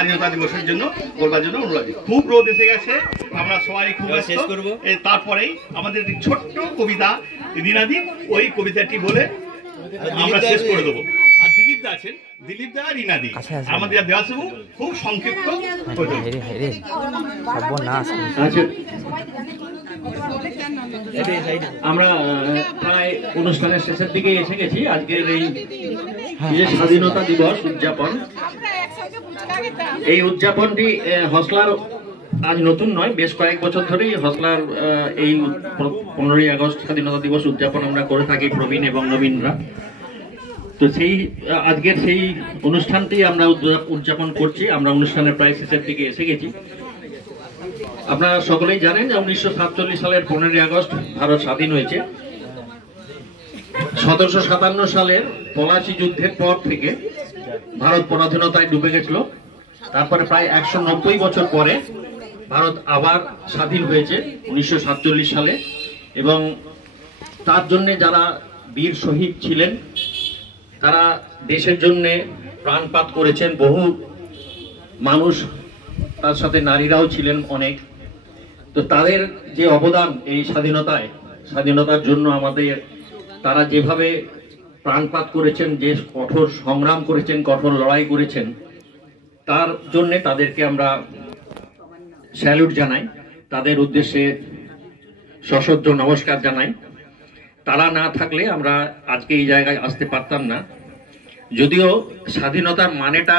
স্বাধীনতা দিবসের জন্য বলবার জন্য অনুরোধ। খুব রোদ এসে গেছে, আমরা সবাই খুব শেষ করবো। তারপরেই আমাদের ছোট্ট কবিতা রিনাদি, ওই কবিতাটি বলে আমরা শেষ করে দেবো। আর দিলীপ দা আছেন, দিলীপ দা রিনাদি, আমাদের দেওয়াসবাবু খুব সংক্ষিপ্ত। আমরা প্রায় অনুষ্ঠানের শেষের দিকে এসে গেছি। আজকের এই যে স্বাধীনতা দিবস উদযাপন, এই উদযাপনটি হসলার আজ নতুন নয়, বেশ কয়েক বছর ধরেই হসলার এই 15ই আগস্ট স্বাধীনতা দিবস উদযাপন আমরা করে থাকি প্রবীণ এবং নবীনরা। তো সেই আজকের সেই অনুষ্ঠানটি আমরা উদযাপন করছি। আমরা অনুষ্ঠানের প্রায় শেষের দিকে এসে গেছি। আপনারা সকলেই জানেন যে 1947 সালের 15ই আগস্ট ভারত স্বাধীন হয়েছে। 1757 সালের পলাশী যুদ্ধের পর থেকে ভারত পরাধীনতায় ডুবে গেছিল। তারপরে প্রায় 190 বছর পরে ভারত আবার স্বাধীন হয়েছে 1947 সালে। এবং তার জন্য যারা বীর শহীদ ছিলেন, তারা দেশের জন্য প্রাণপাত করেছেন। বহু মানুষ, তার সাথে নারীরাও ছিলেন অনেক। তো তাদের যে অবদান এই স্বাধীনতার জন্য আমাদের, তারা যেভাবে প্রাণপাত করেছেন, যে কঠোর সংগ্রাম করেছেন, কঠোর লড়াই করেছেন, তার জন্যে তাদেরকে আমরা স্যালুট জানাই, তাদের উদ্দেশ্যে সশ্রদ্ধ নমস্কার জানাই। তারা না থাকলে আমরা আজকে এই জায়গায় আসতে পারতাম না। যদিও স্বাধীনতার মানেটা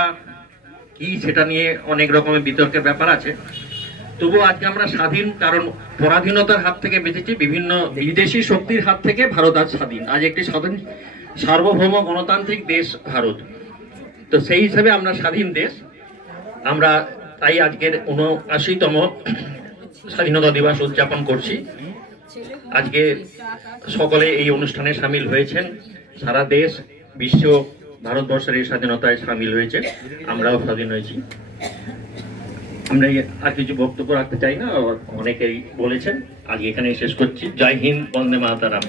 কি সেটা নিয়ে অনেক রকমের বিতর্কের ব্যাপার আছে, তবুও আজকে আমরা স্বাধীন কারণ পরাধীনতার হাত থেকে বেঁচেছি। বিভিন্ন বিদেশি শক্তির হাত থেকে ভারত আজ স্বাধীন, আজ একটি স্বাধীন সার্বভৌম গণতান্ত্রিক দেশ ভারত। তো সেই হিসাবে আমরা স্বাধীন দেশ। আমরা তাই আজকের 79তম স্বাধীনতা দিবস উদযাপন করছি। আজকে সকলে এই অনুষ্ঠানে সামিল হয়েছেন। সারা দেশ, বিশ্ব, ভারতবর্ষের এই স্বাধীনতায় সামিল হয়েছে, আমরাও স্বাধীন হয়েছি। আমরা আর কিছু বক্তব্য রাখতে চাই না, অনেকেই বলেছেন। আজকে এখানে শেষ করছি। জয় হিন্দ, বন্দে মাতরম।